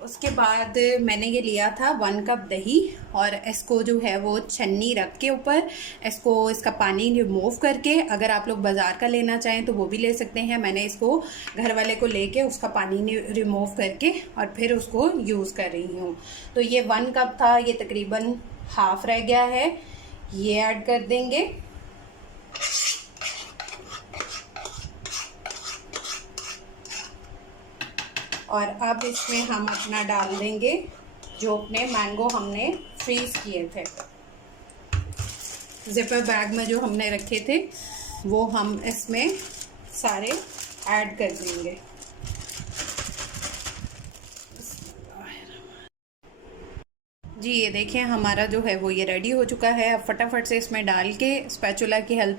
उसके बाद मैंने ये लिया था 1 कप दही, और इसको जो है वो छन्नी रख के ऊपर इसको इसका पानी रिमूव करके, अगर आप लोग बाज़ार का लेना चाहें तो वो भी ले सकते हैं। मैंने इसको घर वाले को लेके उसका पानी रिमूव करके और फिर उसको यूज़ कर रही हूँ। तो ये 1 कप था, ये तकरीबन हाफ रह गया है, ये ऐड कर देंगे। और अब इसमें हम अपना डाल देंगे जो अपने मैंगो हमने फ्रीज़ किए थे, जिपर बैग में जो हमने रखे थे वो हम इसमें सारे ऐड कर देंगे। जी ये देखें हमारा जो है वो ये रेडी हो चुका है। अब फटाफट से इसमें डाल के स्पैचुला की हेल्प